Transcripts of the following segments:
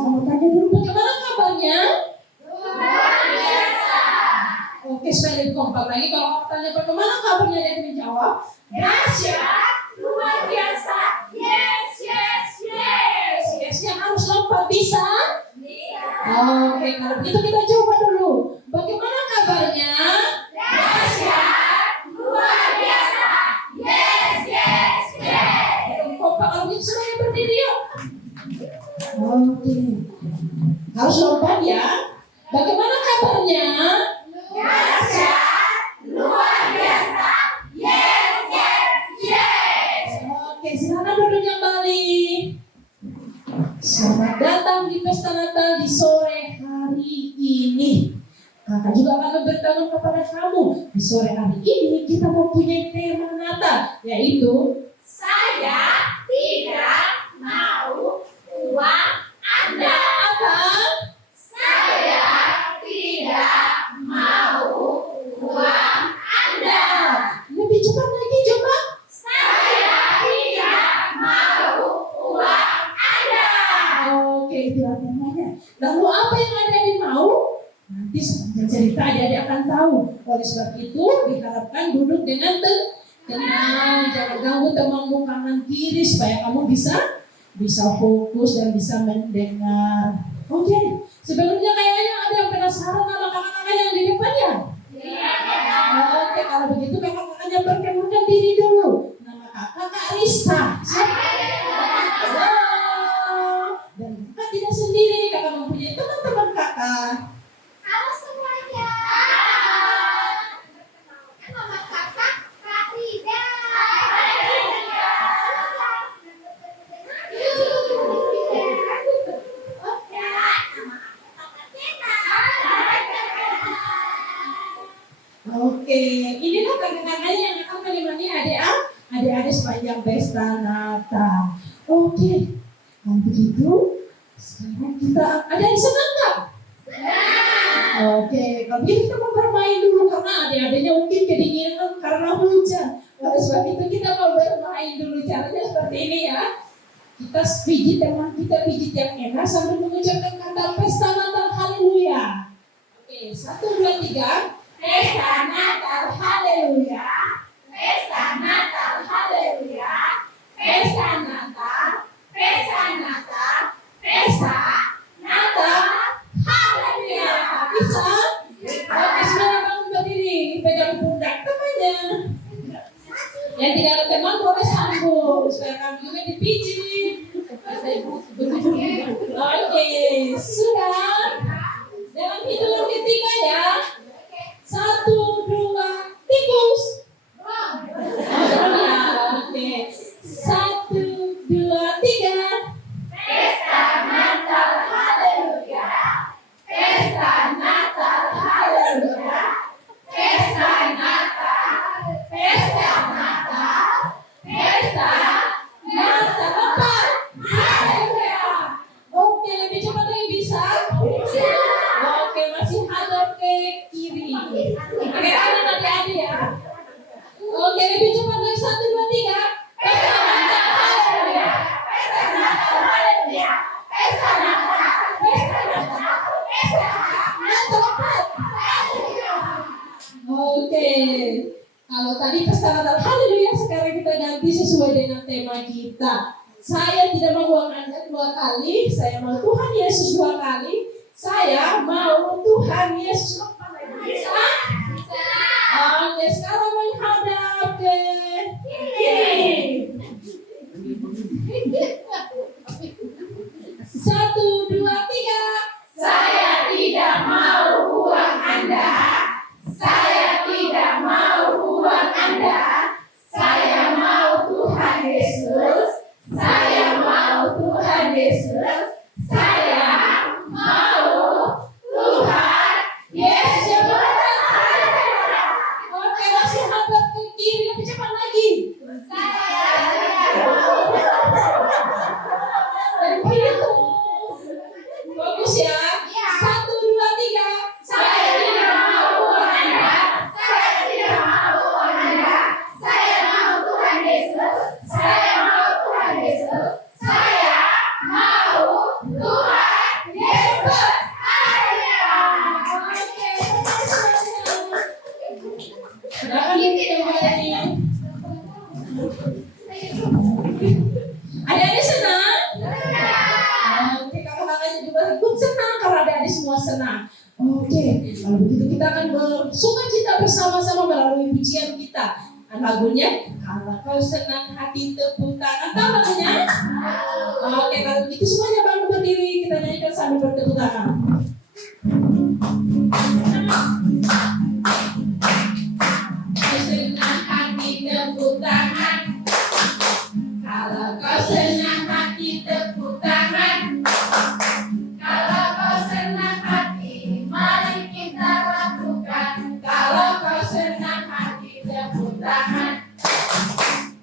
Saya mau tanya dulu, bagaimana kabarnya? Luar biasa. Oke, supaya lebih kompak lagi, kalau tanya bagaimana kabarnya, dia menjawab Dahsyat, luar biasa. Yes, yes, yes. yes-nya harus lompat, bisa? Bisa. Oke, kalau begitu kita coba dulu. Bagaimana kabarnya? Dahsyat, luar biasa. Yes, yes, yes. Kompak, kalau begitu semuanya berdiri yuk. Oke, harus lompat ya. Bagaimana kabarnya? Dahsyat, luar biasa. Yes, yes, yes. Oke, silakan duduk kembali. Selamat datang di pesta Natal di sore hari ini. Kakak juga akan memberitahu kepada kamu, di sore hari ini kita mempunyai tema Natal, yaitu Saya tidak mau uang Anda. apa? Saya tidak mau uang Anda. Lebih cepat lagi, coba. Saya tidak mau uang Anda. Oke, itu temanya. Lalu apa yang adik-adik mau? Nanti sepanjang cerita adik-adik akan tahu. Oleh sebab itu diharapkan duduk dengan tenang, jangan ganggu temanmu kanan kiri supaya kamu bisa fokus dan bisa mendengar. Oke, sebelumnya kayaknya ada yang penasaran sama kakak-kakak yang di depan ya? Oke, kalau begitu kakak-kakaknya perkenalkan diri dulu. Nama kakak Kak Rista. Halo. Dan kakak tidak sendiri, kakak mempunyai teman-teman kakak. Halo semuanya. Nama kakak Kak Rida. Oke, inilah kakak-kakaknya yang akan menemani adik-adik sepanjang pesta Natal. Oke, kalau begitu sekarang kita ada yang senang nggak? Oke, kalau begitu kita mau bermain dulu karena adik-adiknya mungkin kedinginan karena hujan. Oleh sebab itu kita mau bermain dulu, caranya seperti ini ya. Kita pijit teman kita, pijit yang enak sambil mengucapkan kata pesta Natal haleluya. Oke, 1, 2, 3. Pesta Natal haleluya. Pesta Natal haleluya. Pesta Natal. Pesta Natal. Pesta Natal haleluya. Bisa? Oke, sekarang bangun berdiri, pegang pundak temannya. Yang tidak ada teman boleh sambung supaya kamu juga dipijit. Oke, sudah. Dalam hitungan ketiga ya. 1, 2, tikus. Oke. 1, 2, 3. Pesta Natal haleluya. Pesta Natal haleluya. Pesta Natal. Pesta Natal. Pesta Natal. haleluya. Oke, lebih cepat lagi bisa? Oke, masih hadap ke kiri. Oke, kanan adik-adik ya. Oke, lebih cepat lagi. 1, 2, 3. Pesta Natal haleluya. Pesta Natal haleluya. Pesta Natal. Pesta Natal. Pesta Natal haleluya. Oke, kalau tadi pesta Natal haleluya, sekarang kita ganti sesuai dengan tema kita. Saya tidak mau uang Anda 2 kali, saya mau Tuhan Yesus 2 kali. Saya mau Tuhan Yesus. Bisa? Oke, sekarang menghadap ke kiri. 1, 2, 3. Saya tidak mau uang Anda. Saya tidak mau uang Anda. Saya mau Tuhan Yesus. Saya mau Tuhan Yesus. Saya mau Tuhan Yesus. Oke, masih hadap ke kiri, lebih cepat lagi. Saya tidak mau juga ikut senang karena adik-adik semua senang. Oke, kalau begitu kita akan bersuka cita bersama-sama melalui pujian kita. Lagunya, kalau kau senang hati tepuk tangan. Tahu lagunya? Oke, kalau begitu semuanya bangun berdiri, kita nyanyikan sambil bertepuk tangan. Kau senang hati tepuk tangan. Kalau kau senang hati tepuk tangan. Kalau kau senang hati, mari kita lakukan. Kalau kau senang hati tepuk tangan.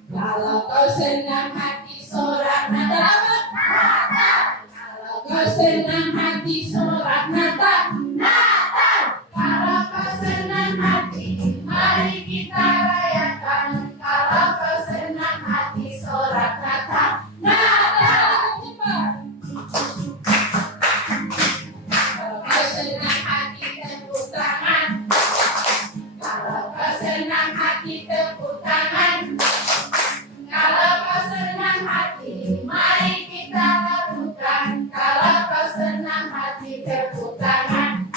Kalau kau senang hati sorak nada apa? Nada. Kalau kau senang hati sorak nada. Nada. Kalau kau senang hati, mari kita rayakan. Kalau kau senang hati sorak nada. Nada. Kalau kau senang hati tepuk tangan. Kalau kau senang hati tepuk tangan. Kalau kau senang hati, mari kita lakukan. Kalau kau senang hati tepuk tangan.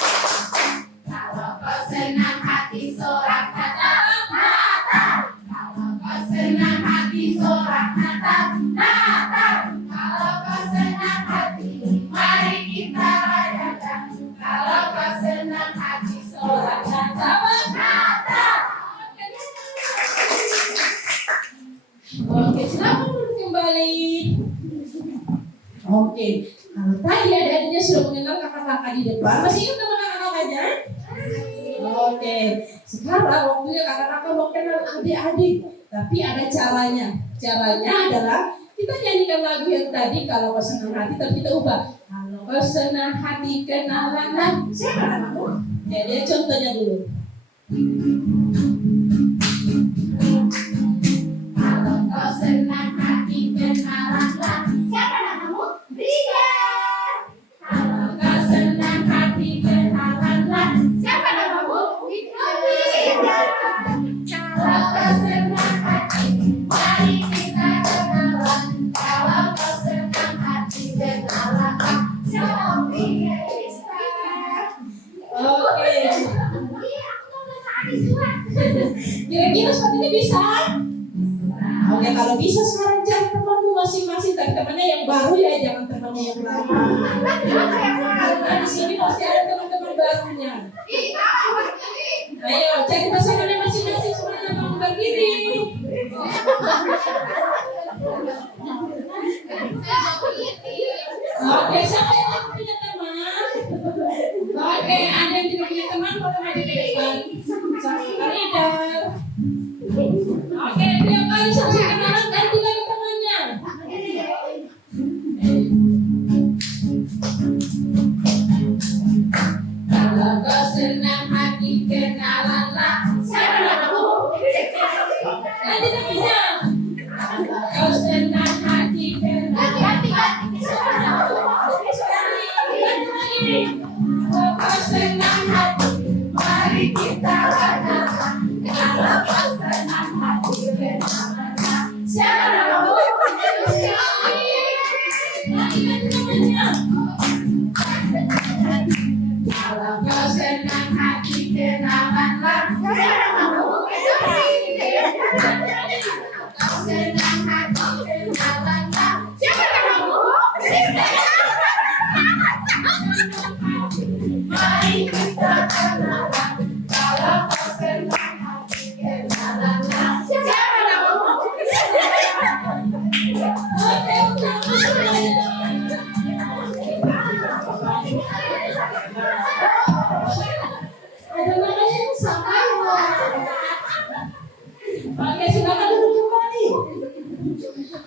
Kalau kau senang hati sorak nada. Nada. Kalau kau senang hati sorak nada. Nada. Kalau kau senang hati, mari kita rayakan. Kalau kau senang hati sorak nada. Nada. Oke, selamat duduk kembali. Oke, kalau tadi adik-adiknya sudah mengenal kakak-kakak di depan, masih ingat nama kakak-kakaknya? Oke, sekarang waktunya kakak-kakak mau kenal adik-adik, tapi ada caranya. Caranya adalah kita nyanyikan lagu yang tadi, kalau kau senang hati, tapi kita ubah. Kalau kau senang hati, kenalanlah. Siapa namamu? Jadi contohnya dulu. Kalau kau senang hati, kenalanlah. Siapa namamu? Ria. Kalau kau senang hati, kenalanlah. Siapa namamu? Ria. Kalau kau senang hati, mari kita kenalan. Kalau kau senang hati, kenalanlah. Siapa Ria? Oke. Kira-kira seperti ini bisa? Oke, kalau bisa sekarang cari temanmu masing-masing, tapi temannya yang baru ya, jangan temannya yang lama. Karena di sini pasti ada teman-teman barunya. Ayo, cari pasangannya masing-masing, semuanya bangun berdiri. Oke, siapa yang tidak punya teman? Oke, ada yang tidak punya teman, boleh maju ke depan. Sama Karida. Oke, tiap kali saksi kenalan ganti lagi temannya. Kalau kau senang hati, kenalanlah. Siapa namamu? Ganti temannya. Kalau kau senang hati, kenalanlah. Siapa namamu? Ganti lagi. Kalau kau senang hati, mari kita lakukan. Kalau kau senang hati, kenalanlah. Siapa namamu? Ganti temannya. Kalau kau senang hati, kenalanlah. Siapa namamu? Kau senang hati, kenalanlah. Siapa namamu? Mari kita kenalan. Kalau kau senang hati, kenalanlah. Siapa namamu? Oke, ada namanya yang sama ya. Oke, silakan duduk kembali.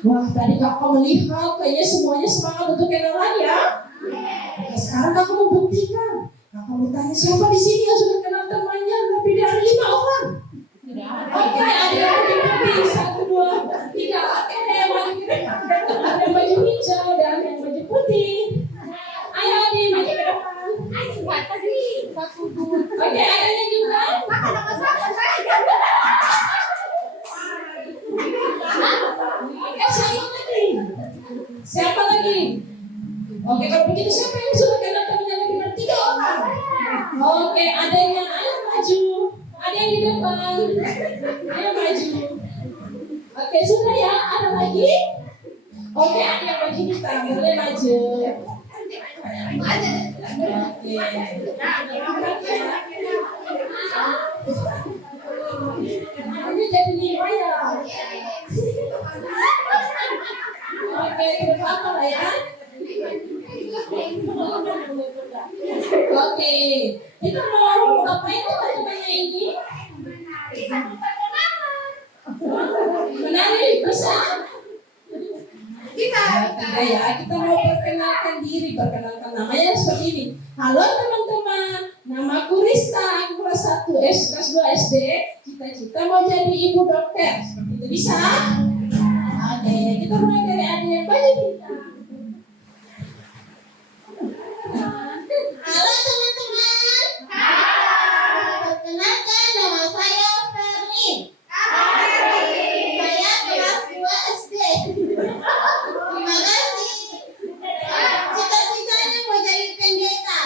Wah, tadi kakak melihat kayaknya semuanya semangat untuk kenalan ya. Oke, sekarang kakak mau buktikan. Kakak mau tanya siapa di sini yang sudah kenal temannya lebih dari 5 orang? Oke, ada yang lebih 1, 2, 3. Oke, ada yang maju ke depan. Ada yang baju hijau dan yang baju putih. Ayo Adi, maju ke depan. Oke, ada yang juga. Oke, siapa lagi? Siapa lagi? Oke, kalau begitu siapa yang sudah kenal temannya lebih dari 3 orang? Oke, ada yang ayo maju. Ada yang di depan. Ayo maju. Oke, sudah ya. Ada lagi? Oke, ada yang maju kita. Boleh maju. Oke. Ini jadi 5 ya. Oke, kita apa lah ya? Oke, kita mau ngapain teman-temannya ini? Menari bisa? Kita mau perkenalkan diri, perkenalkan namanya seperti ini. Halo teman-teman, namaku Rista, aku kelas 1 kelas 2 SD. Cita-cita mau jadi ibu dokter. Seperti itu bisa? Oke, kita mulai dari adik yang baju kita. Halo teman-teman. Perkenalkan, nama saya Ferlin. Saya kelas 2 SD. Terima kasih. Cita-citanya mau jadi pendeta.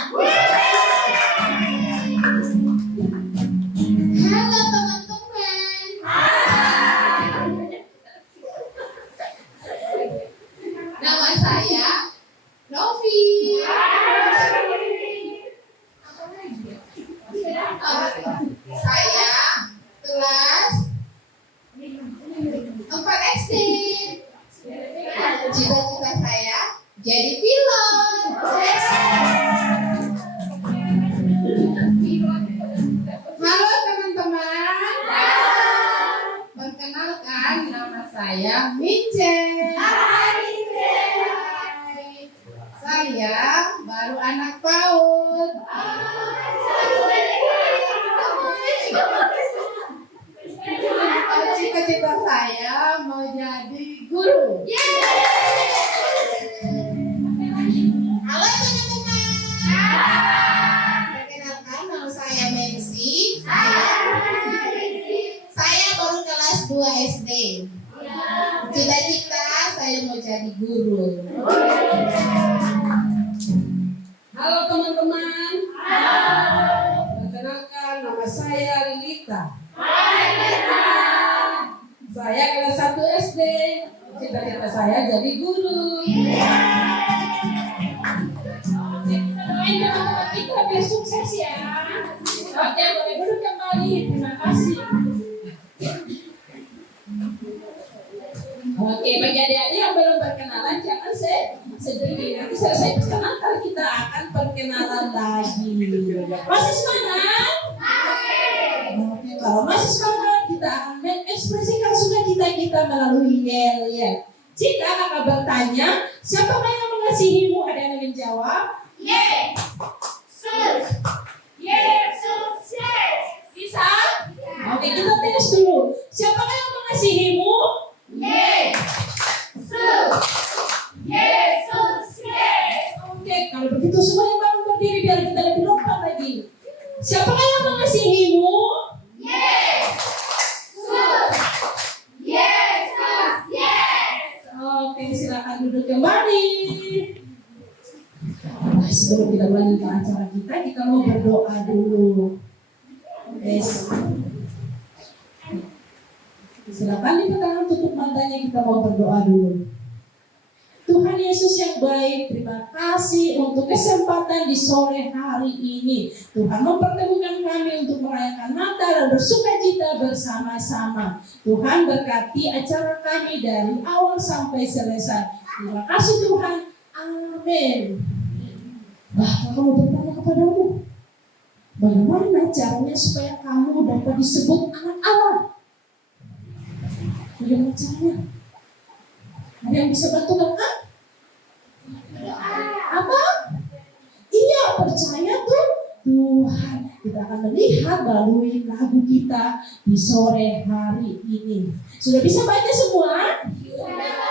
Halo teman-teman. Nama saya Novi. Saya kelas 4 SD. Cita-cita saya jadi pilot. Halo teman-teman. Perkenalkan, nama saya Mince. Saya baru anak PAUD. Cita-cita saya mau jadi guru. Halo teman-teman. Perkenalkan, nama saya Mercy. Saya baru kelas 2 SD. Cita-cita saya mau jadi guru. Halo teman-teman. Perkenalkan, nama saya Lilita. Saya kelas 1 SD. Cita-cita saya jadi guru. Kita doain teman-teman kita biar sukses ya. Oke, boleh duduk kembali. Terima kasih. Oke, bagi adik-adik yang belum perkenalan, jangan sedih. Nanti selesai perkenalan kita akan perkenalan lagi. Masih semangat? Oke, kalau masih semangat, kita akan mengekspresikan sukacita kita melalui yel-yel. Jika kakak bertanya, siapakah yang mengasihimu? Ada yang menjawab? Yesus. Yesus. Bisa? Oke, kita tes dulu. Siapakah yang mengasihimu? Yesus. Yesus. Oke, kalau begitu semuanya bangun berdiri biar kita lebih lompat lagi. Siapakah yang mengasihimu? Yesus. Yesus. Oke, silakan duduk kembali. Nah, sebelum kita melanjutkan acara kita mau berdoa dulu. Yes. Silakan lipat tangan, tutup matanya, kita mau berdoa dulu. Tuhan Yesus yang baik, terima kasih untuk kesempatan di sore hari ini. Tuhan mempertemukan kami untuk merayakan Natal dan bersukacita bersama-sama. Tuhan berkati acara kami dari awal sampai selesai. Terima kasih Tuhan. Amin. Bahkan kamu bertanya kepadamu, bagaimana caranya supaya kamu dapat disebut anak Allah? Bagaimana caranya? Ada yang bisa bantu kakak? Apa? Iya, percaya tuh Tuhan. Kita akan melihat melalui lagu kita di sore hari ini. Sudah bisa baca semua?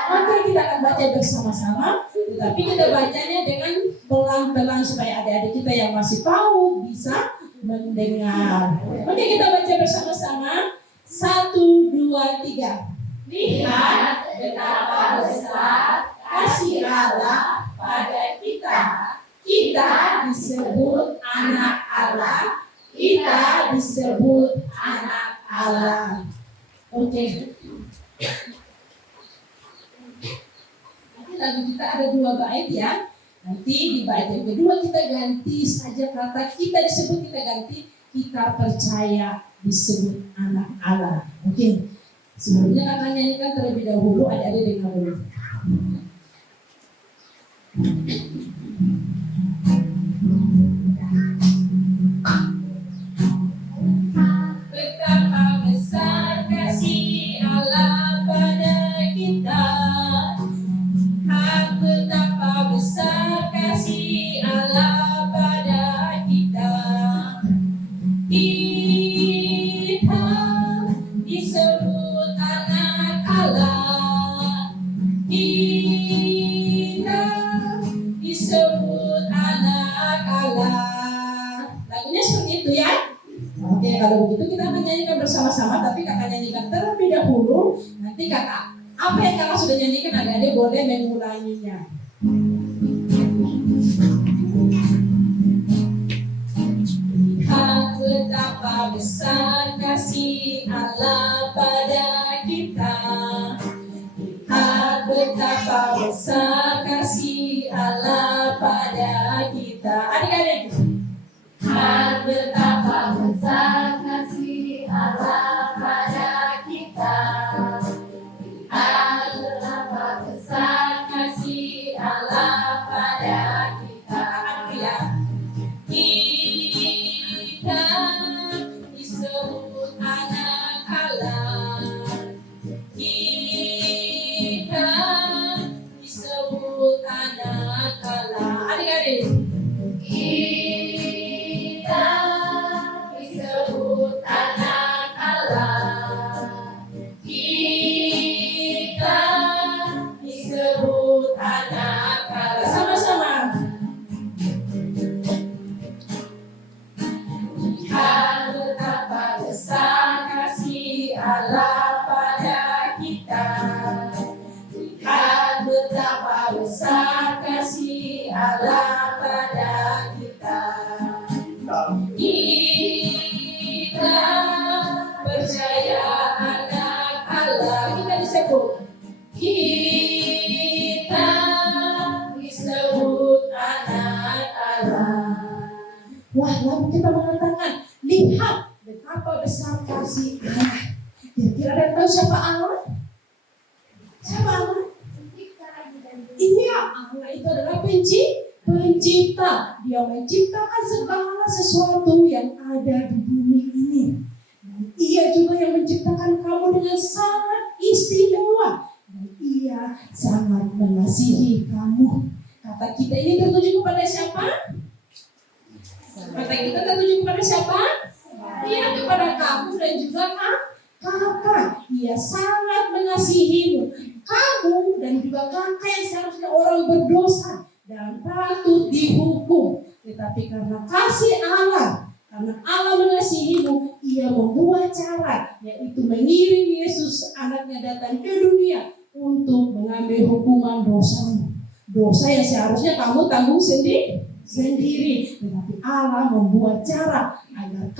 Maka kita akan baca bersama-sama. Tetapi kita bacanya dengan pelan-pelan supaya adik-adik kita yang masih tahu bisa mendengar. Oke, kita baca bersama-sama. 1, 2, 3. Lihat betapa besar kasih Allah pada kita. kita disebut anak Allah. Kita disebut anak Allah. Oke. Nanti lagu kita ada 2 bait ya. Nanti di bait yang kedua kita ganti saja kata kita disebut, kita ganti kita percaya disebut anak Allah. Oke. Sebelumnya kakak nyanyikan terlebih dahulu, adik-adik dengar dulu. Betapa besar kasih Allah pada kita. Betapa besar kasih Allah pada kita. Kita disebut anak Allah. Kita disebut anak Allah. Lagunya seperti itu ya. Oke, kalau begitu kita akan nyanyikan bersama-sama, tapi kakak nyanyikan terlebih dahulu. Nanti kakak, apa yang kakak sudah nyanyikan, adik-adik boleh mengulanginya. Lihat betapa besar kasih Allah pada kita. Lihat betapa besar kasih Allah pada kita. Adik-adik. Lihat betapa besar kasih Allah pada kita. Lihat betapa besar kasih Allah pada kita. Kita disebut anak Allah. Kita disebut anak Allah. Adik-adik. Kita disebut anak Allah. Kita disebut anak Allah. Sama-sama. Lihat betapa besar kasih Allah pada kita. Lihat betapa besar kasih Allah pada kita. Kita percaya anak Allah. Kita disebut. Kita disebut anak Allah. Wah, lalu kita mengatakan, lihat betapa besar kasih Allah. Kira-kira ada yang tahu siapa Allah? Siapa Allah? Iya, Allah itu adalah pencipta. Dia menciptakan segala sesuatu yang ada di bumi ini. Dan Ia juga yang menciptakan kamu dengan sangat istimewa. Dan Ia sangat mengasihi kamu. Kata kita ini tertuju kepada siapa? Kata kita tertuju kepada siapa? Iya, kepada kamu dan juga kakak. Ia sangat mengasihimu. Kamu dan juga kakak yang seharusnya orang berdosa dan patut dihukum. Tetapi karena kasih Allah, karena Allah mengasihimu, Ia membuat cara, yaitu mengirim Yesus anaknya datang ke dunia untuk mengambil hukuman dosamu. Dosa yang seharusnya kamu tanggung sendiri. Tetapi Allah membuat cara agar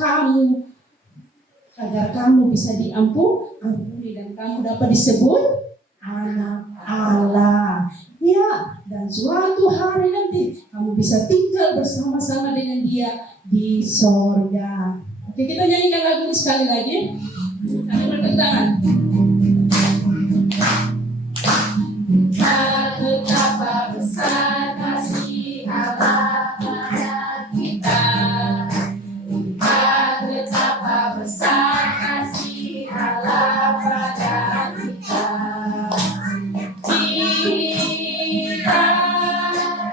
kamu bisa diampuni dan kamu dapat disebut anak Allah. Ya, dan suatu hari nanti kamu bisa tinggal bersama-sama dengan Dia di sorga. Oke, kita nyanyikan lagu ini sekali lagi. Kami bertepuk tangan. Betapa besar kasih Allah pada kita. Lihat betapa besar kasih Allah pada kita. Kita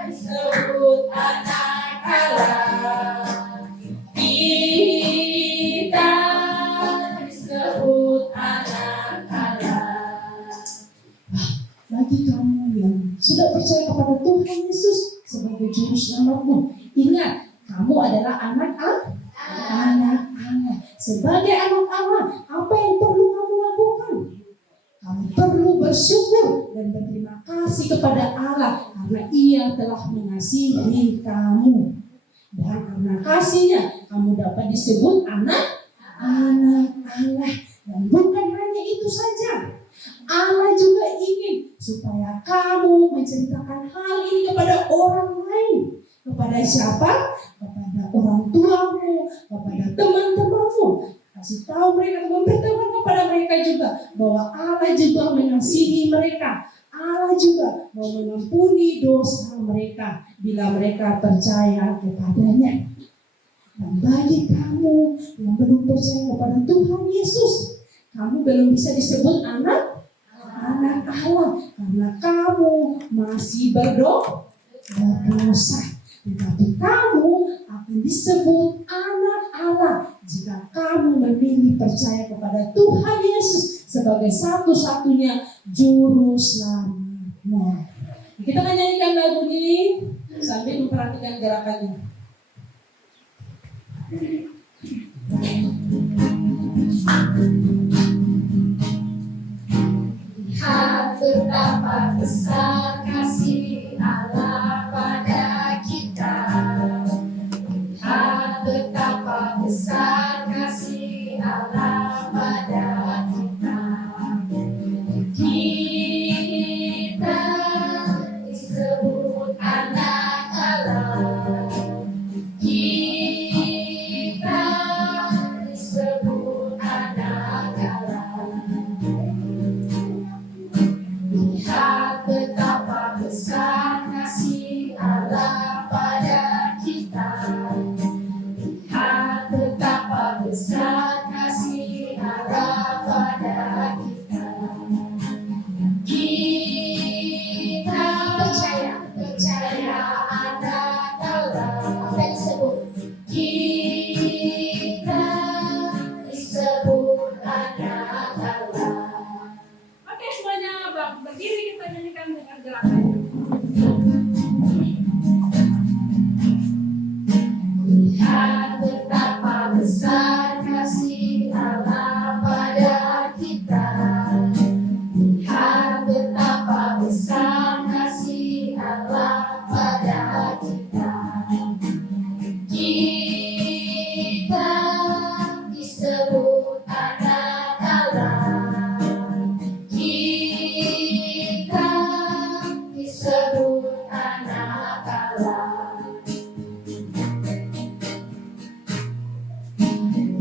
disebut anak Allah. Kita disebut anak Allah. Bagi kamu yang sudah percaya kepada Tuhan Yesus sebagai juru selamatmu, ingat, kamu adalah anak Allah. Sebagai anak Allah, apa yang perlu kamu lakukan? Kamu perlu bersyukur dan berterima kasih kepada Allah karena Ia telah mengasihi kamu. Dan karena kasihnya kamu dapat disebut anak-anak Allah. Dan bukan hanya itu saja, Allah juga ingin supaya kamu menceritakan hal ini kepada orang lain. Kepada siapa? Kepada orang tuamu, kepada teman-temanmu. Kasih tahu mereka, memberitahukan kepada mereka juga bahwa Allah juga mengasihi mereka. Allah juga mau mengampuni dosa mereka bila mereka percaya kepadanya. Dan bagi kamu yang belum percaya kepada Tuhan Yesus, kamu belum bisa disebut anak Allah karena kamu masih berdosa. Tetapi kamu akan disebut anak Allah jika kamu memilih percaya kepada Tuhan Yesus sebagai satu-satunya juru selamatmu. Kita akan nyanyikan lagu ini sambil memperhatikan gerakannya. Lihat betapa besar kasih Allah pada kita. Lihat betapa besar kasih Allah pada kita. Kita disebut anak Allah. Kita disebut anak Allah. Lihat betapa besar kasih Allah pada kita. Lihat betapa besar kasih Allah pada kita. Kita percaya anak Allah. Apa disebut? Kita disebut anak Allah. Oke, semuanya berdiri, kita nyanyikan dengan gerakannya. Lihat betapa besar kasih Allah pada kita. Lihat betapa besar kasih Allah pada kita. Kita disebut anak Allah. Kita disebut anak Allah.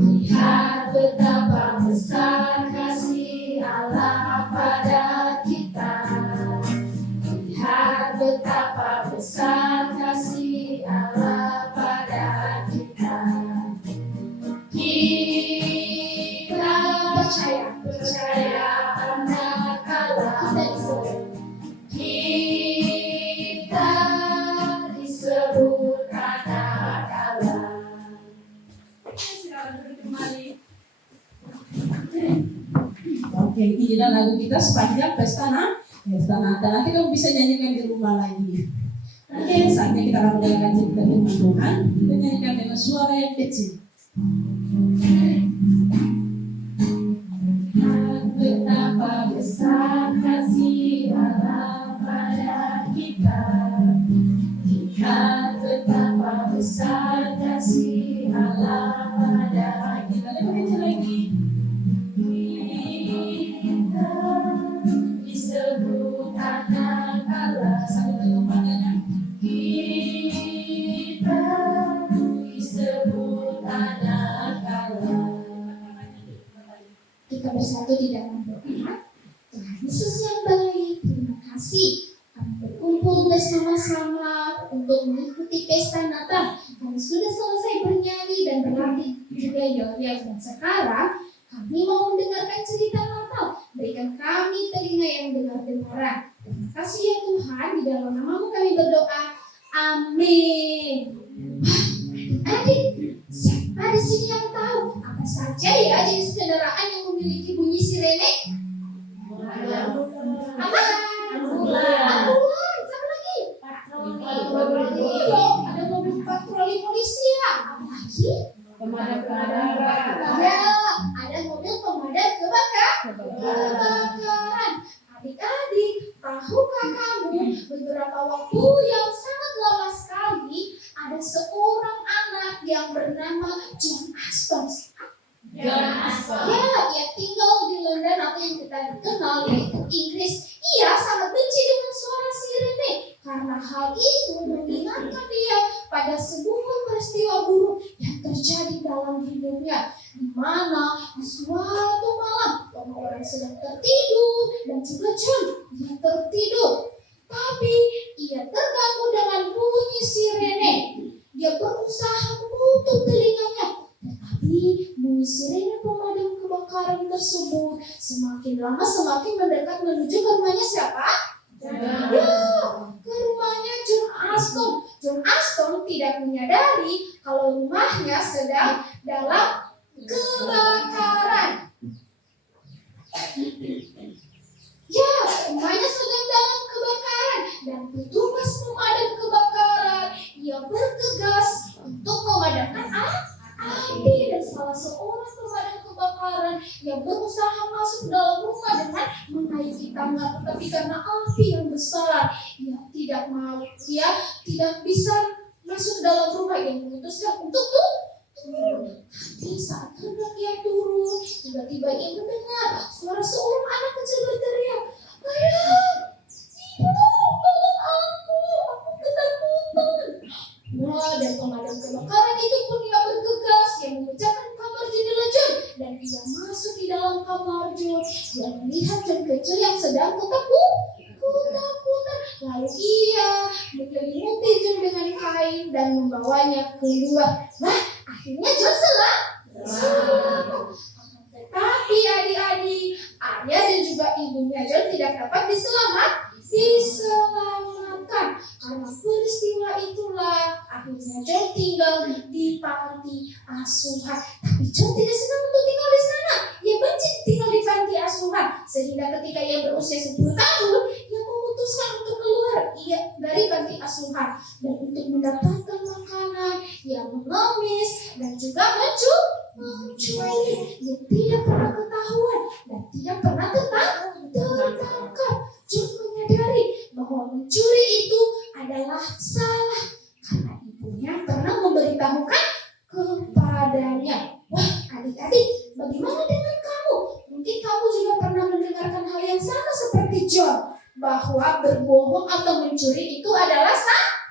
Lihat betapa besar kasih Allah pada kita. Lihat betapa besar kasih Allah pada kita. Kita percaya anak Allah. Kita disebut anak Allah. Silakan duduk kembali. Oke, inilah lagu kita sepanjang pesta Natal. Nanti kamu bisa nyanyikan di rumah lagi. Oke, saatnya kita akan mendengarkan cerita firman Tuhan. Kita nyanyikan dengan suara yang kecil. Lihat betapa besar kasih Allah pada kita. Lihat betapa besar kasih Allah pada kita. Lebih kecil lagi. Kita disebut anak Allah. Sambil kepadanya. Kita disebut anak Allah. Kita bersatu di dalam doa. Tuhan Yesus yang baik, terima kasih kami berkumpul bersama-sama untuk mengikuti pesta Natal. Kami sudah selesai bernyanyi dan berlatih juga yel-yel, dan sekarang kami mau mendengarkan cerita Natal. Berikan kami telinga yang dengar-dengaran. Terima kasih ya Tuhan, di dalam nama-Mu kami berdoa. Amin. Adik, siapa di sini yang tahu apa saja ya jenis kendaraan yang memiliki bunyi sirene? Apa? Ambulan. Sama lagi? Patroli. Ada mobil patroli polisi ya. Apa lagi? Pemadam kebakaran. Ya, ada mobil pemadam kebakaran. yang bernama John Aston. John Aston. Ya, dia tinggal di London atau yang kita kenal yaitu Inggris. Ia sangat benci dengan suara sirene karena hal itu mengingatkan dia pada sebuah peristiwa buruk yang terjadi dalam hidupnya, di mana suatu malam orang-orang sedang tertidur dan juga John dia tertidur. Tapi ia terganggu dengan bunyi sirene. Dia berusaha menutup telinganya, tetapi bunyi sirene pemadam kebakaran tersebut semakin lama semakin mendekat menuju ke rumahnya siapa? Ya, ke rumahnya John Aston. John Aston tidak menyadari kalau rumahnya sedang dalam kebakaran. Ya, rumahnya sedang dalam kebakaran dan petugas pemadam kebakaran ia bergegas untuk memadamkan api, dan salah seorang pemadam kebakaran yang berusaha masuk dalam rumah dengan menaiki tangga, tetapi karena api yang besar ia tidak bisa masuk dalam rumah. Yang memutuskan untuk turun. Tapi saat hendak ia turun, tiba-tiba ia mendengar suara seorang anak kecil berteriak, "Ayah, ibu, tolong aku ketakutan." Wah, dan pemadam kebakaran itu pun ia bergegas, yang memecahkan kamar jendela John, dan ia masuk di dalam kamar John. Dia melihat John kecil yang sedang ketakutan. Lalu ia menyelimuti John dengan kain dan membawanya keluar. Wah, akhirnya John selamat. Tetapi adik-adik, ayah dan juga ibunya John tidak dapat diselamatkan. Karena peristiwa itulah akhirnya John tinggal di panti asuhan. Tapi John tidak senang untuk tinggal di sana. Ia benci tinggal di panti asuhan. Sehingga ketika ia berusia 10 tahun, ia memutuskan untuk keluar dari panti asuhan. Dan untuk mendapatkan makanan, ia mengemis dan juga mencuri. Ia tidak pernah ketahuan dan tidak pernah tertangkap. John menyadari bahwa mencuri itu adalah salah karena ibunya pernah memberitahukan kepadanya. Wah, adik-adik, bagaimana dengan kamu? Mungkin kamu juga pernah mendengarkan hal yang sama seperti John, bahwa berbohong atau mencuri itu adalah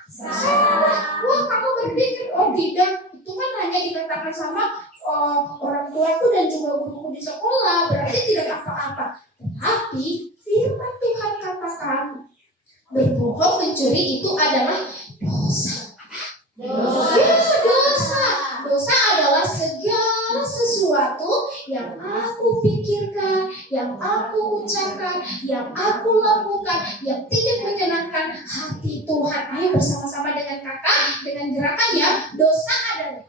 salah. Wah, kamu berpikir, oh tidak, itu kan hanya dikatakan sama orang tuaku dan juga guruku di sekolah, berarti tidak apa-apa. Tetapi firman Tuhan katakan berbohong, mencuri itu adalah dosa. Dosa adalah segala sesuatu yang aku pikirkan, yang aku ucapkan, yang aku lakukan, yang tidak menyenangkan hati Tuhan. Ayo bersama-sama dengan kakak, dengan gerakannya, dosa adalah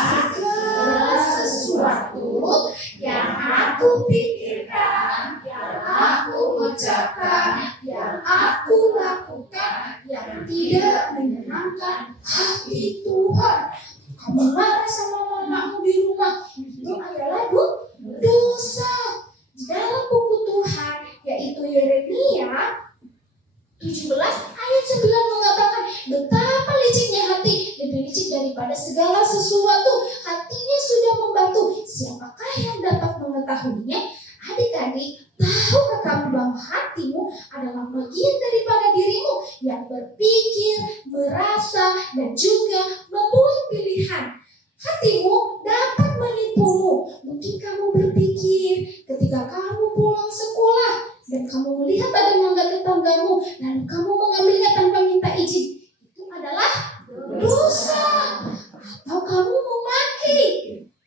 segala sesuatu yang aku pikirkan, yang aku ucapkan, yang aku lakukan, yang tidak menyenangkan hati Tuhan. Kamu marah sama mamamu di rumah, itu adalah dosa. Di dalam buku Tuhan, yaitu Yeremia 17 ayat 9 mengatakan, betapa liciknya hati, lebih licik daripada segala sesuatu. Hatinya sudah membatu, siapakah yang dapat mengetahuinya? Adik-adik, tahukah kamu bahwa hatimu adalah bagian daripada dirimu yang berpikir, merasa, dan juga membuat pilihan. Hatimu dapat menipumu. Mungkin kamu berpikir ketika kamu pulang sekolah dan kamu melihat ada mangga tetanggamu, lalu kamu mengambilnya tanpa minta izin, itu adalah dosa. Atau kamu memaki,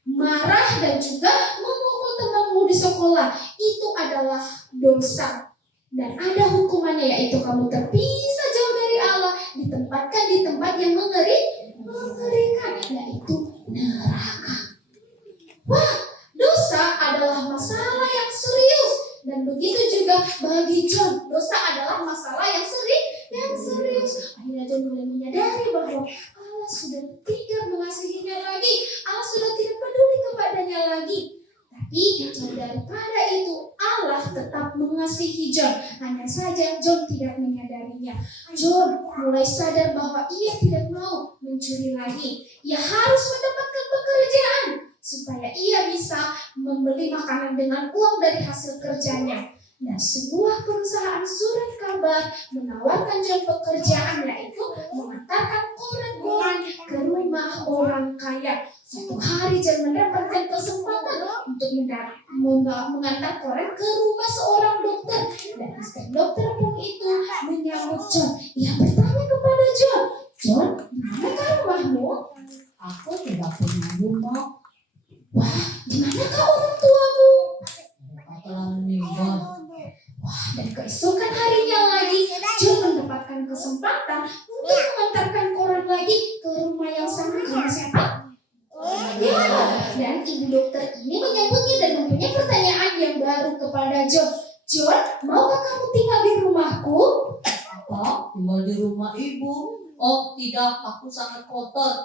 marah, dan juga memukul temanmu di sekolah, itu adalah dosa. Dan ada hukumannya, yaitu kamu terpisah jauh dari Allah, ditempatkan di tempat yang mengerikan, yaitu neraka. Wah, dosa adalah masalah yang serius. Dan begitu juga bagi John, dosa adalah masalah yang serius. Akhirnya John mulai menyadari bahwa Allah sudah tidak mengasihinya lagi, Allah sudah tidak peduli kepadanya lagi. Tapi jauh daripada itu, Allah tetap mengasihi John. Hanya saja John tidak menyadarinya. John mulai sadar bahwa ia tidak mau mencuri lagi. Ia harus mendapatkan pekerjaan supaya ia bisa membeli makanan dengan uang dari hasil kerjanya. Dan sebuah perusahaan surat kabar menawarkan John pekerjaan, yaitu mengantarkan koran-koran ke rumah orang kaya. Suatu hari John mendapatkan kesempatan untuk mengantar koran ke rumah seorang dokter. Dan istri dokter pun itu menyambut John. Ia bertanya kepada John, "John, di manakah rumahmu?" Aku tidak punya rumah. "Wah, di manakah orang tuamu?" Mereka telah meninggal. Dan keesokan harinya lagi, John mendapatkan kesempatan untuk mengantarkan koran lagi ke rumah yang sama. Rumah siapa? Ya, dan ibu dokter ini menyambutnya dan mempunyai pertanyaan yang baru kepada John. "John, maukah kamu tinggal di rumahku?" Apa? Tinggal di rumah ibu? Oh tidak, aku sangat kotor.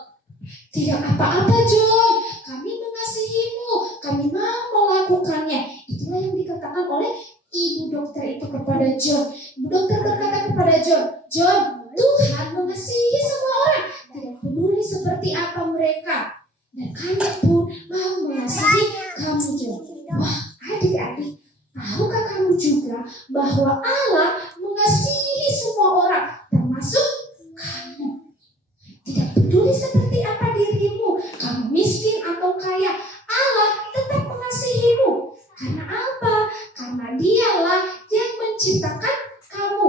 "Tidak apa-apa John, kami mengasihimu, kami mau melakukannya." Itulah yang dikatakan oleh ibu dokter itu kepada John. Ibu dokter berkata kepada John, "John, Tuhan mengasihi semua orang, tidak peduli seperti apa mereka. Dan kami pun mau mengasihi kamu John." Wah, adik-adik, tahukah kamu juga bahwa Allah mengasihi semua orang, termasuk kamu? Tidak peduli seperti apa dirimu, kamu miskin atau kaya, Allah tetap mengasihimu. Karena apa? Karena Dialah yang menciptakan kamu.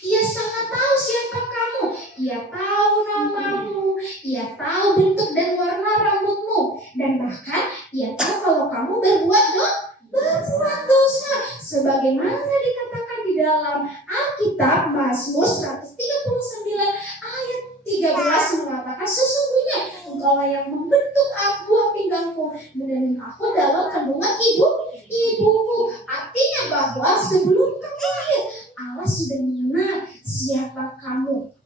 Ia sangat tahu siapa kamu. Ia tahu namamu. Ia tahu bentuk dan warna rambutmu. Dan bahkan Ia tahu kalau kamu berbuat dosa. Sebagaimana dikatakan di dalam Alkitab, Mazmur 139 ayat 13 mengatakan, "Sesungguhnya Engkaulah yang membentuk buah pinggangku, menenun aku dalam kandungan ibuku." Artinya bahwa sebelum kamu lahir, Allah sudah mengenal siapa kamu.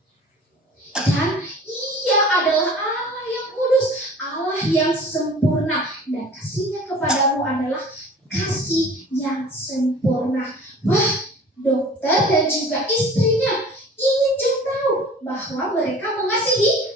Dan Ia adalah Allah yang kudus, Allah yang sempurna, dan kasih-Nya kepadamu adalah kasih yang sempurna. Wah, dokter dan juga istrinya ingin John tahu bahwa mereka mengasihi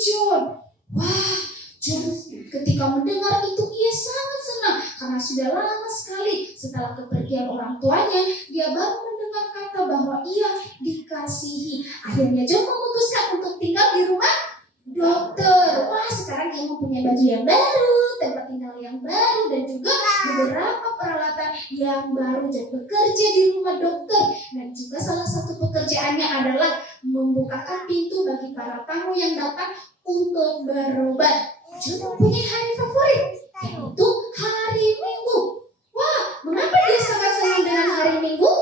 John. Wah, John ketika mendengar itu ia sangat senang karena sudah lama sekali setelah kepergian orang tuanya dia baru mendengar kata bahwa ia dikasihi. Akhirnya John memutuskan untuk tinggal di rumah dokter. Wah, sekarang ia mempunyai baju yang baru, tempat tinggal yang baru, dan juga beberapa peralatan yang baru. John bekerja di rumah dokter, dan juga salah satu pekerjaannya adalah membukakan pintu bagi para tamu yang datang untuk berobat. John mempunyai hari favorit, yaitu hari Minggu. Wah, mengapa dia sangat senang dengan hari Minggu?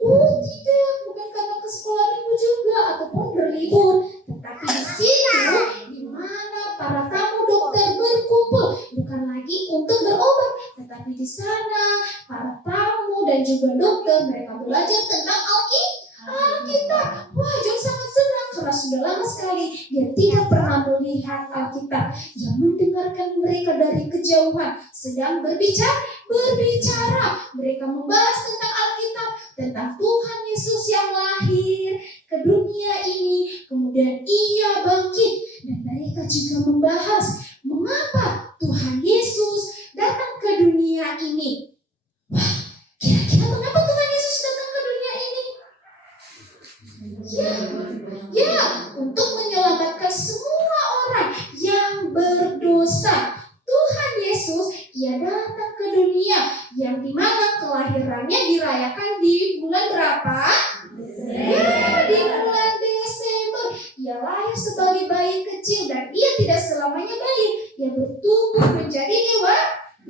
Oh tidak, bukan karena ke sekolah minggu juga ataupun berlibur, tetapi di situ di mana para tamu dokter berkumpul, bukan lagi untuk berobat, tetapi di sana para tamu dan juga dokter mereka belajar tentang Alkitab. Wah, John sangat senang karena sudah lama sekali dia tidak pernah melihat Alkitab. Dia mendengarkan mereka dari kejauhan sedang berbicara. Mereka membahas tentang Alkitab, tentang Tuhan Yesus yang lahir ke dunia ini, kemudian Ia bangkit, dan mereka juga membahas mengapa Tuhan Yesus datang ke dunia ini. Wah, kira-kira mengapa Tuhan Yesus datang ke dunia ini? Ya, untuk menyelamatkan semua orang yang berdosa. Tuhan Yesus, Ia datang ke dunia yang dimana kelahirannya dirayakan di bulan berapa? Ya, di bulan Desember. Ia lahir sebagai bayi kecil dan Ia tidak selamanya bayi. Ia bertumbuh menjadi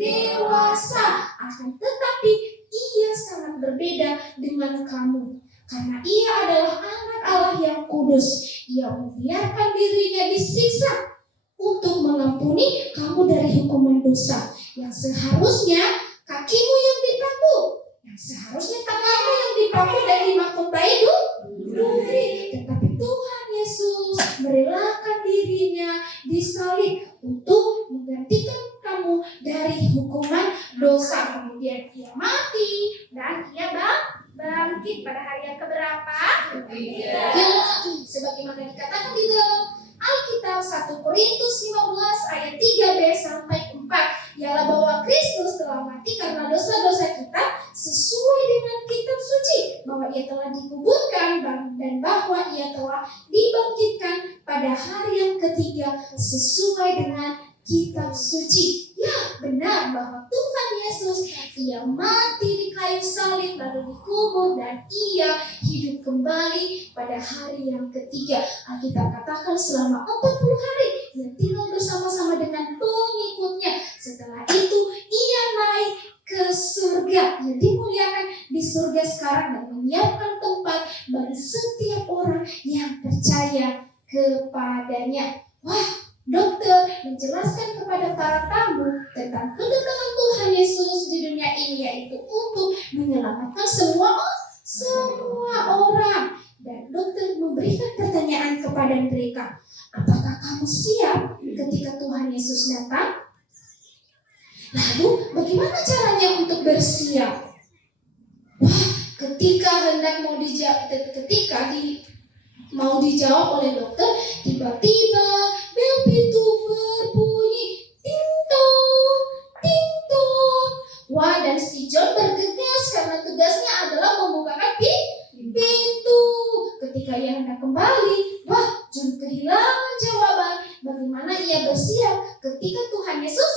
dewasa. Akan tetapi Ia sangat berbeda dengan kamu. Karena Ia adalah anak Allah yang kudus. Ia membiarkan dirinya disiksa untuk mengampuni kamu dari hukuman dosa. Yang seharusnya kakimu yang dipaku, yang seharusnya tanganmu yang dipaku dan dimahkotai duri. Tetapi Tuhan Yesus merelakan dirinya disalib untuk Ayat keberapa? Ya, sebagaimana dikatakan di dalam Alkitab 1 Korintus 15 ayat 3b sampai 4. Ialah bahwa Kristus telah mati karena dosa-dosa kita sesuai dengan kitab suci, bahwa ia telah dikuburkan dan bahwa ia telah dibangkitkan pada hari yang ketiga sesuai dengan kitab suci. Ya, benar bahwa Tuhan Yesus ia mati di kayu salib lalu dikubur dan ia hidup kembali pada hari yang ketiga. Alkitab katakan selama 40 hari ia tinggal bersama-sama dengan pengikutnya. Setelah itu ia naik ke surga. Ia dimuliakan di surga sekarang dan menyiapkan tempat bagi setiap orang yang percaya kepadanya. Wah, dokter menjelaskan kepada para tamu tentang kedatangan Tuhan Yesus di dunia ini, yaitu untuk menyelamatkan semua orang. Dan dokter memberikan pertanyaan kepada mereka, apakah kamu siap ketika Tuhan Yesus datang? Lalu bagaimana caranya untuk bersiap? Wah, ketika mau dijawab oleh dokter, tiba-tiba bel pintu berbunyi, ting tong, ting tong. Wah, dan si John bergegas karena tugasnya adalah membukakan pintu. Ketika ia hendak kembali, wah, John kehilangan jawaban bagaimana ia bersiap ketika Tuhan Yesus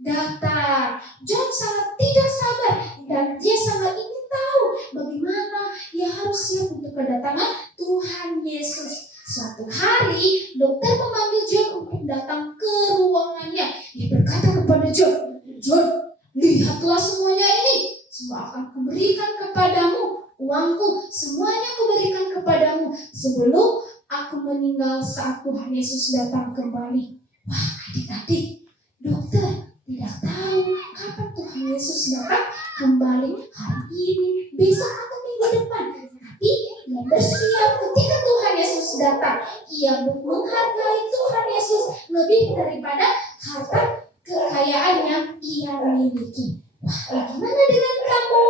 datang. John sangat tidak sabar dan dia sangat ingin tahu bagaimana ia harus siap untuk kedatangan Tuhan Yesus. Suatu hari, dokter memanggil John untuk datang ke ruangannya. Dia berkata kepada John, John, lihatlah semuanya ini. Semua akan kuberikan kepadamu. Uangku, semuanya kuberikan kepadamu sebelum aku meninggal saat Tuhan Yesus datang kembali. Wah, adik-adik, dokter tidak tahu kapan Tuhan Yesus datang kembali, hari ini, besok atau minggu depan. Tapi ia bersiap ketika Tuhan Yesus datang. Ia menghargai Tuhan Yesus lebih daripada harta kekayaan yang ia miliki. Wah, bagaimana dengan kamu?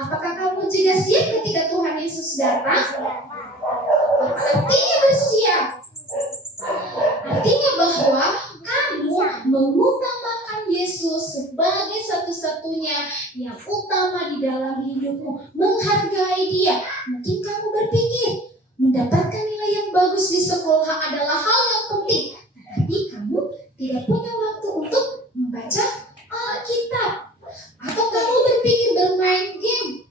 Apakah kamu juga siap ketika Tuhan Yesus datang? Artinya bersiap. Artinya bahwa kamu mengutamakan Yesus sebagai satu-satunya yang utama di dalam hidupmu, menghargai Dia. Mungkin kamu berpikir mendapatkan nilai yang bagus di sekolah adalah hal yang penting, tapi kamu tidak punya waktu untuk membaca Alkitab. Atau kamu berpikir bermain game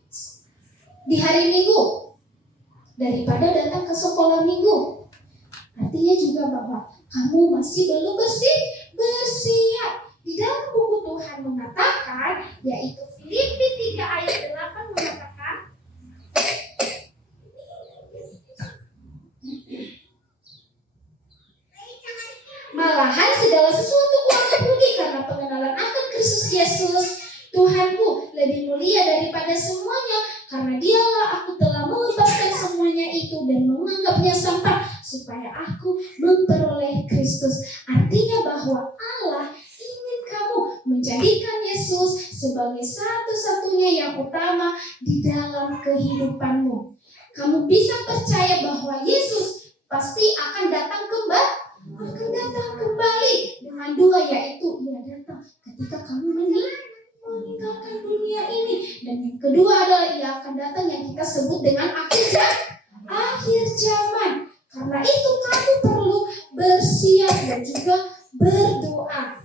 di hari Minggu daripada datang ke sekolah Minggu. Artinya juga bahwa kamu masih belum bersiap. Di dalam buku Tuhan mengatakan, yaitu Filipi 3 ayat 8 mengatakan, malahan segala sesuatu kuanggap rugi karena pengenalan akan Kristus Yesus Tuhanku lebih mulia daripada semuanya, karena Dialah aku telah melepaskan semuanya itu dan menganggapnya sampah supaya aku memperoleh Kristus. Artinya bahwa Allah ingin kamu menjadikan Yesus sebagai satu-satunya yang utama di dalam kehidupanmu. Kamu bisa percaya bahwa Yesus pasti akan datang kembali dengan dua, yaitu Ia datang ketika kamu meninggalkan dunia ini, dan yang kedua adalah Ia akan datang yang kita sebut dengan akhir zaman. Karena itu kamu perlu bersiap dan juga berdoa.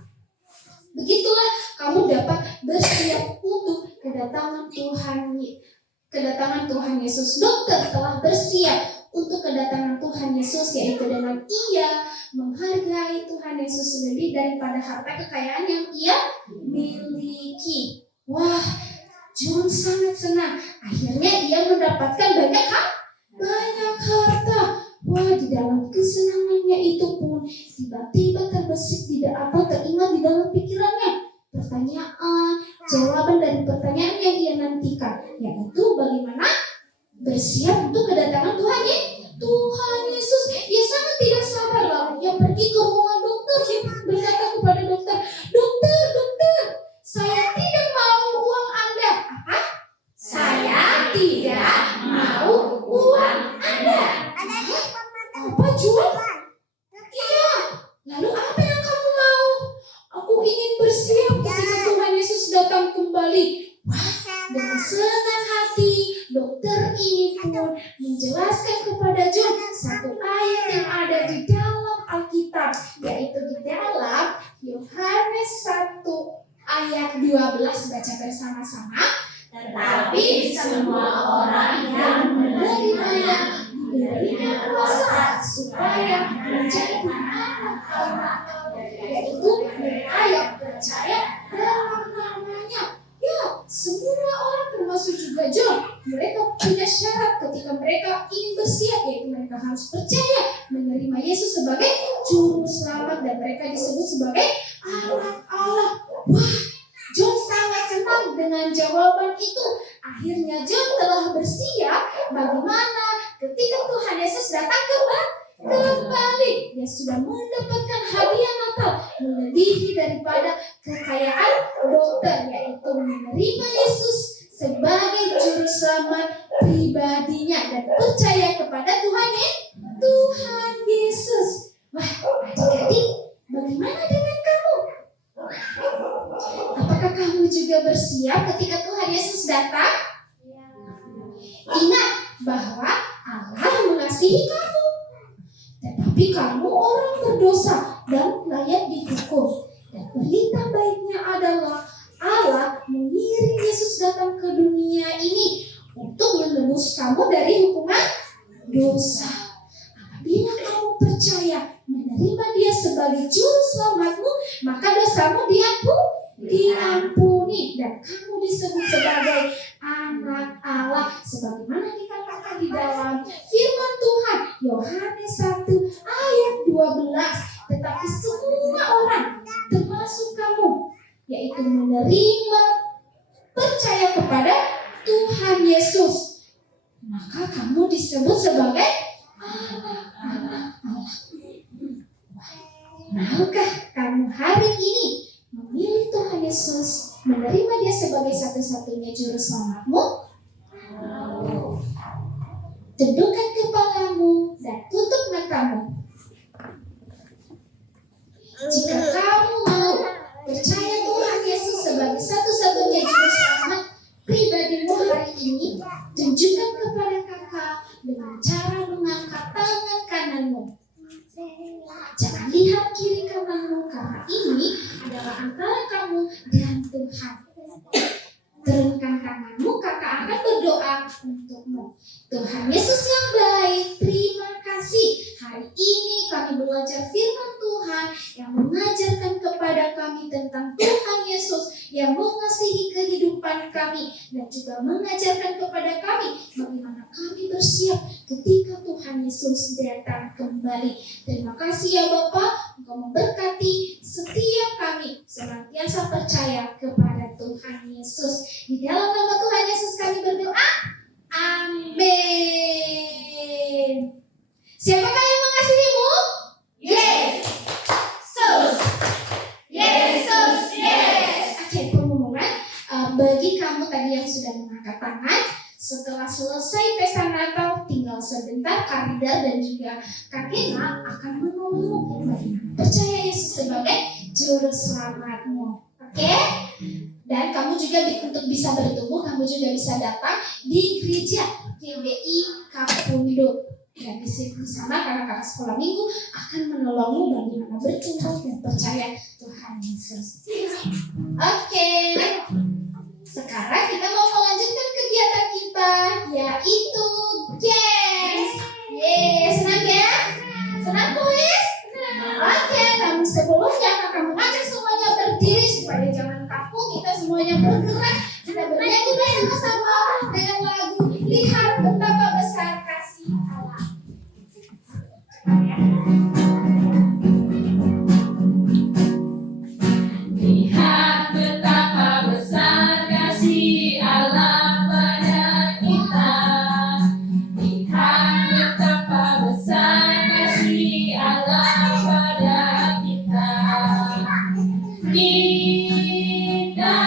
Begitulah kamu dapat bersiap untuk kedatangan Tuhan Yesus. Dokter telah bersiap untuk kedatangan Tuhan Yesus, yaitu dengan ia menghargai Tuhan Yesus lebih daripada harta kekayaan yang ia miliki. Wah, John sangat senang. Akhirnya ia mendapatkan banyak harta. Wah, di dalam kesenangannya itu pun tiba-tiba terbesit teringat di dalam pikirannya jawaban dari pertanyaan yang ia nantikan, yaitu bagaimana bersiap untuk kedatangan Tuhan Yesus. Ia sangat tidak sabar, lalu ia pergi ke ruangan dokter. Dia berkata kepada dokter, dokter, saya tidak mau uang Anda. Apa? Saya tidak mau jelaskan kepada John satu ayat yang ada di dalam Alkitab, yaitu di dalam Yohanes 1 ayat 12. Baca bersama-sama. Tetapi semua orang yang menerimanya diberinya kuasa supaya menjadi anak Allah, yaitu mereka yang percaya dalam namanya. Ya, semua orang termasuk juga John, mereka punya syarat ketika mereka ingin bersiap, yaitu mereka harus percaya menerima Yesus sebagai juru selamat dan mereka disebut sebagai anak Allah. Wah, John sangat senang dengan jawaban itu. Akhirnya John telah bersiap bagaimana ketika Tuhan Yesus datang kembali. Dia sudah mendapatkan hadiah Natal melebihi daripada kekayaan dokter, yaitu menerima Yesus sebagai juru selamat pribadinya dan percaya kepada Tuhan Yesus. Wah, adik-adik, bagaimana dengan kamu? Apakah kamu juga bersiap ketika Tuhan Yesus datang? Ingat bahwa Allah mengasihi kamu, tetapi kamu orang berdosa dan layak dihukum. Dan berita baiknya adalah Allah mengirim Yesus datang ke dunia ini untuk menebus kamu dari hukuman dosa. Apabila kamu percaya menerima Dia sebagai juru selamatmu, maka dosamu diampuni dan kamu disebut sebagai anak Allah, sebagaimana dikatakan di dalam firman Tuhan Yohanes 1 ayat 12. Tetapi semua orang termasuk kamu, yaitu menerima percaya kepada Tuhan Yesus, maka kamu disebut sebagai anak-anak Allah. Maukah kamu hari ini memilih Tuhan Yesus, menerima Dia sebagai satu-satunya juru selamatmu? Tundukkan kepalamu dan tutup matamu. Jika kamu mau percaya Tuhan Yesus sebagai satu-satunya juru selamat pribadimu hari ini, tunjukkan kepada kakak dengan cara mengangkat tangan kananmu. Jangan lihat kiri kananmu, karena ini adalah antara kamu dan Tuhan. Turunkan tanganmu, kakak akan berdoa untukmu. Tuhan Yesus yang baik, terima kasih. Hari ini kami belajar firman Tuhan yang mengajarkan kepada kami tentang Tuhan Yesus yang mengasihi kehidupan kami dan juga mengajarkan kepada kami bagaimana kami bersiap ketika Tuhan Yesus datang kembali. Terima kasih ya Bapak, Engkau memberkati setiap kami senantiasa percaya kepada Tuhan Yesus. Di dalam nama Tuhan Yesus kami berdoa. Amin. Siapakah yang mengasihimu? Yesus. Yesus, yes. Oke, pengumuman bagi kamu tadi yang sudah mengangkat tangan, setelah selesai pesta Natal, tinggal sebentar Karida dan juga Kak Gina akan menolongmu bagaimana percaya Yesus sebagai juru selamatmu. Oke? Dan kamu juga untuk bisa bertumbuh, kamu juga bisa datang di gereja GBI Kapundo. Dan di sana kakak-kakak sekolah minggu akan menolongmu bagaimana bertumbuh dan percaya Tuhan Yesus. Oke. Sekarang kita mau melanjutkan kegiatan kita, yaitu games. Senang ya? Senang kuis? Oke, namun sebelumnya kakak mengajak semuanya berdiri supaya jangan kaku, kita semuanya bergerak. Kita bernyanyi bersama-sama dengan lagu Lihat Betapa Besar Kasih Allah. Lihat betapa besar kasih Allah pada kita. Lihat betapa besar kasih Allah pada kita. Kita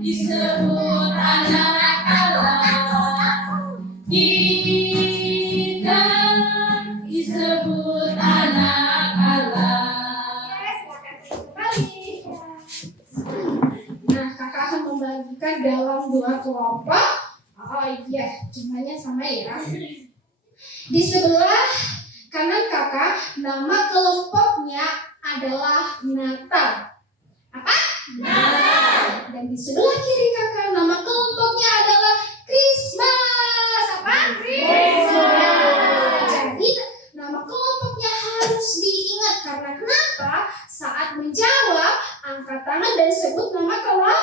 disebut anak Allah. Kita disebut anak Di sebelah kanan kakak, nama kelompoknya adalah Natal. Apa? Natal. Dan di sebelah kiri kakak, nama kelompoknya adalah Christmas. Apa? Christmas. Jadi nama kelompoknya harus diingat karena kenapa? Saat menjawab, angkat tangan dan sebut nama kelompok.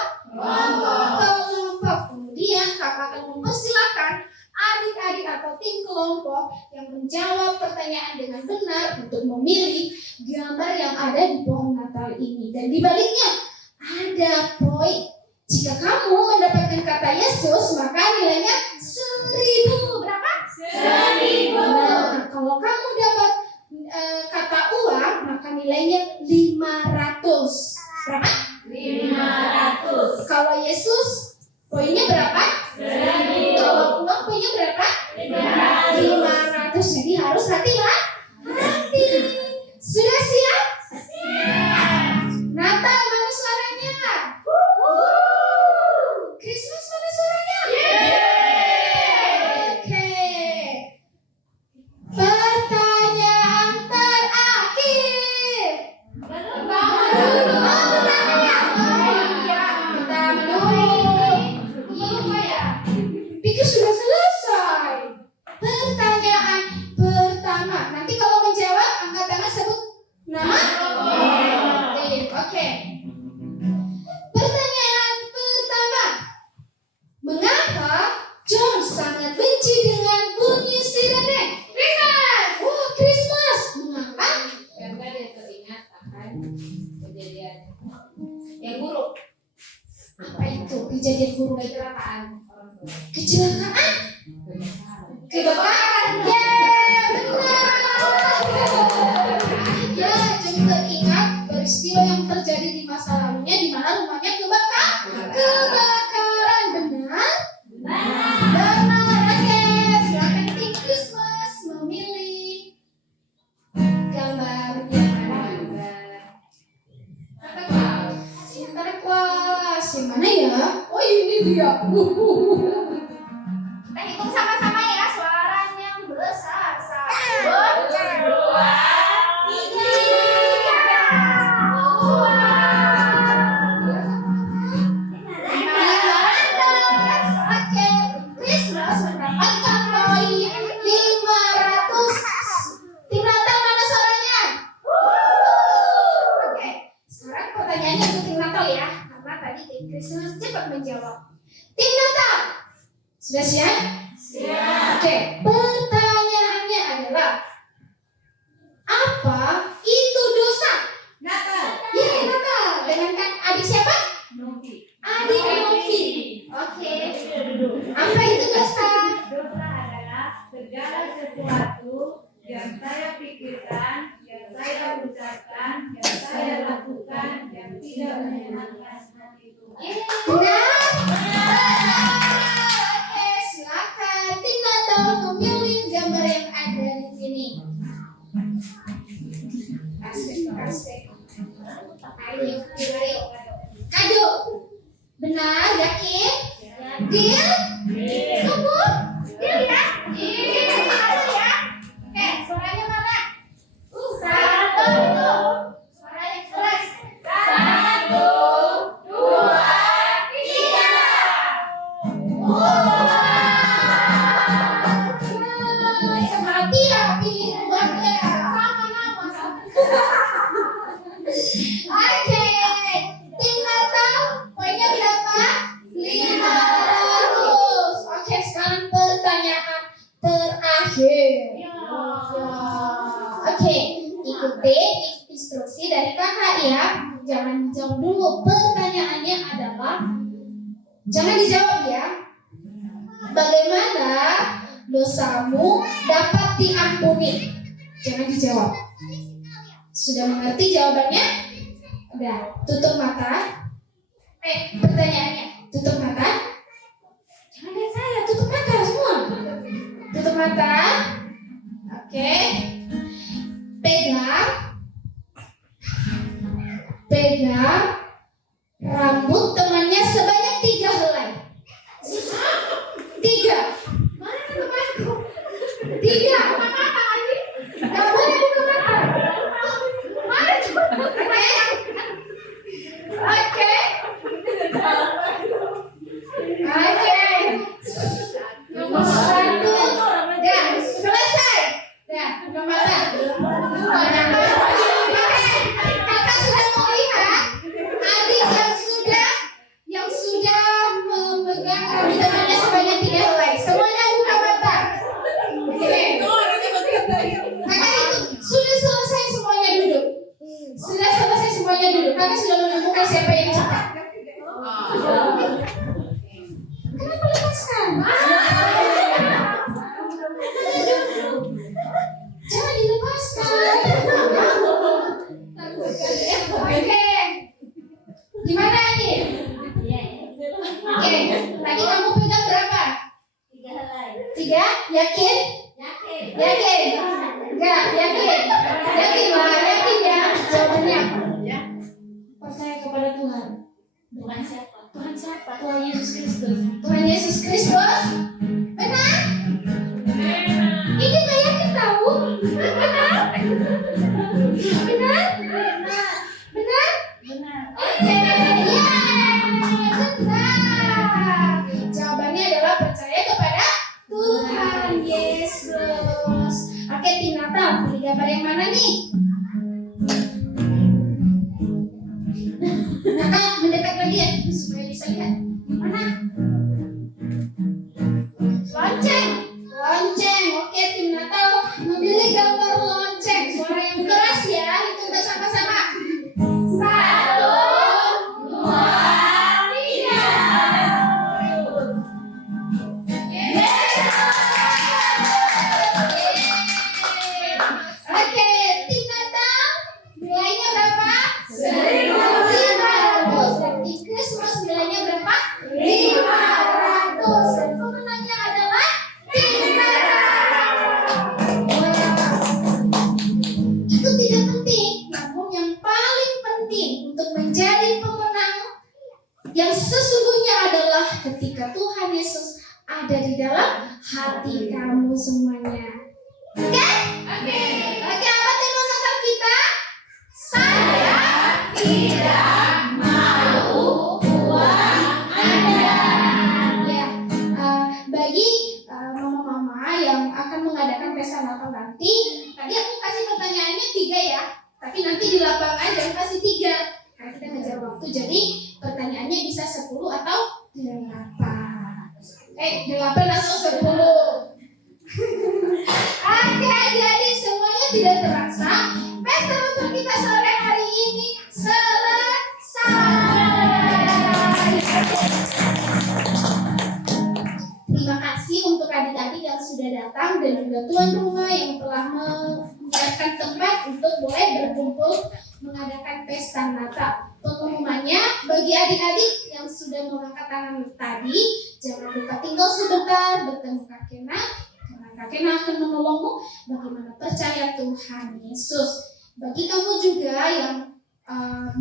Kemudian kakak akan mempersilahkan adik-adik atau tim kelompok yang menjawab pertanyaan dengan benar untuk memilih gambar yang ada di pohon Natal ini. Dan di baliknya ada poin. Jika kamu mendapatkan kata Yesus, maka nilainya 1000. Berapa? 1000. Nah, kalau kamu dapat kata uang, maka nilainya 500. Berapa? 500. Kalau Yesus, poinnya berapa? 1000. Kalau uang poinnya berapa? 500. Jadi harus hati-hati. Sudah siap? Siap. Natal mana suaranya? Christmas mana suaranya? Oke. Pertanyaan terakhir. Pikir sudah selesai. Pertanyaan pertama. Nanti kalau menjawab, angkat tangan sebut nama. Oke. Pertanyaan pertama. Mengapa John sangat benci dengan bunyi sirene? Christmas. Oh, Christmas. Mengapa? Karena dia teringat akan kejadian yang buruk. Apa itu kejadian buruk? Kecelakaan orang tua. Kecelakaan? Kebakaran. Ya, benar. Ya, John teringat peristiwa yang terjadi di masa lalunya di mana rumahnya kebakaran. Benar? Benar. Oke, silakan tim Christmas memilih gambar yang ada. Santa Claus. Yang mana ya? Oh, ini dia. Kita hitung sama-sama ya, suaranya yang besar. 1, 2, 500. Oke, Christmas mendapatkan poin 500. Tim Natal mana suaranya? Oke, sekarang pertanyaannya untuk tim Natal ya, karena tadi tim Christmas cepat menjawab. Tim Natal, sudah siap? Siap. Oke, pertanyaannya adalah apa itu dosa? Natal. Ya, Natal. Dengan adik siapa? Novi. Adik Novi. Oke. Apa itu dosa? Dosa adalah segala sesuatu yang saya pikirkan, yang saya ucapkan, yang saya lakukan, yang tidak menyenangkan hati Tuhan. Benar? Oke, silakan tim Natal memilih gambar yang ada di sini. Asik. Ayo. Kado. Benar, yakin? Deal? Sungguh? Deal ya? Deal. Satu ya. Oke, suaranya mana? Satu. Suara yang keras. 1, 2, 3. Semati ya, pilih gambarnya sama nama. Oke, tim Natal poinnya berapa? 500. Oke, sekarang pertanyaan terakhir. Oke, ikuti instruksi dari kakak ya. Jangan dijawab dulu. Pertanyaannya adalah, jangan dijawab ya. Bagaimana dosamu dapat diampuni? Jangan dijawab. Sudah mengerti jawabannya? Udah, tutup mata. Pertanyaannya, tutup mata. Jangan lihat saya, tutup mata semua. Tutup mata. Oke. Pegang rambut temannya sebanyak 3 helai. 3. Mana temanku? 3. Gak boleh buka mata. Oke. Nomor 1. Ya, selesai. Ya, buka mata. Kakak sudah melihat adik yang sudah memegang rambut temannya sebanyak 3 helai. Semuanya buka mata. Oke. Kakak itu sudah selesai semuanya duduk. Kakak sudah menemukan siapa yang cepat. Kenapa lepaskan? Jangan dilepaskan. Oke. Gimana ini? Oke. Tadi kamu pegang berapa? 3? Yakin? Yakin? Enggak, yakin. Yakin lah, yakin ya. Jawabannya apa? Percaya kepada Tuhan. Tuhan siapa? Tuhan Yesus Kristus. Tuhan Yesus Kristus? Benar? Ini nggak yakin tahu? Benar? Oke, ya, benar. Jawabannya adalah percaya kepada Tuhan Yesus. Oke, tim Natal, pilih gambar yang mana nih? Kakak mendekat lagi ya, supaya bisa lihat. Mana? Lonceng. Oke, tim Natal memilih gambar lonceng. Suara yang keras ya, itu bersama-sama. 1, 2, 3. Oke, tim Natal nilainya berapa? 1.500. Dan tim Christmas nilainya berapa? 500. Dan pemenangnya adalah tim Natal. Itu tidak penting, namun yang paling penting untuk menjadi pemenang yang sesungguhnya adalah ketika Tuhan Yesus ada di dalam hati kamu semuanya. Oke? Oke, apa tema Natal kita? Saya tidak mau uang Anda. Ya, bagi mama-mama yang akan mengadakan pesta Natal nanti, tadi aku kasih pertanyaannya 3 ya, tapi nanti di lapangan jangan kasih 3 karena kita ngejar waktu. Jadi pertanyaannya bisa 10 atau 8. 8 atau 10. Oke, adik-adik semuanya tidak terasa. Pesta Natal kita sore hari ini selesai. Terima kasih untuk adik-adik yang sudah datang dan juga tuan rumah yang telah menyiapkan tempat untuk boleh berkumpul mengadakan pesta Natal. Pengumumannya bagi adik-adik yang sudah mengangkat tangan tadi, jangan lupa tinggal sebentar bertemu kakek karena kakek akan menolongmu bagaimana percaya Tuhan Yesus. Bagi kamu juga yang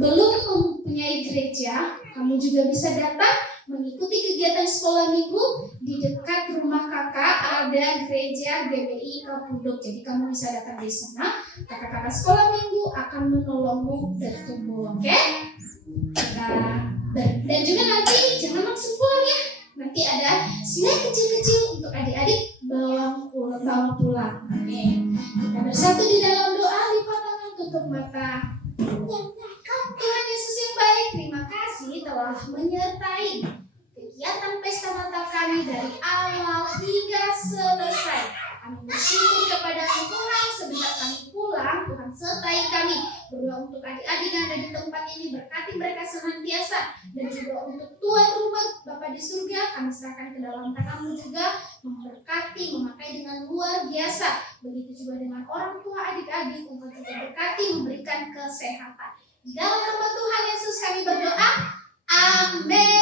belum mempunyai gereja, kamu juga bisa datang mengikuti kegiatan sekolah minggu di dekat rumah kakak ada gereja GBI Kapunduk. Jadi kamu bisa datang di sana. Kakak-kakak sekolah minggu akan menolongmu bertumbuh, oke? Dan juga nanti jangan langsung pulang ya. Nanti ada snack kecil-kecil untuk adik-adik bawa pulang. Oke. Kita bersatu di dalam doa, lipat tangan, tutup mata. Tuhan Yesus yang baik, terima kasih telah menyertai kegiatan pesta Natal kami dari awal hingga selesai. Kami bersyukur kepada Tuhan sebentar kami pulang, Tuhan sertai kami. Berdoa untuk adik-adik yang ada di tempat ini, berkati mereka senantiasa. Dan juga untuk Tuhan rumah Bapa di surga, kami serahkan ke dalam tangan-Mu juga, memberkati, memakai dengan luar biasa. Begitu juga dengan orang tua adik-adik, Engkau juga berkati, memberikan kesehatan. Di dalam nama Tuhan Yesus kami berdoa. Amin.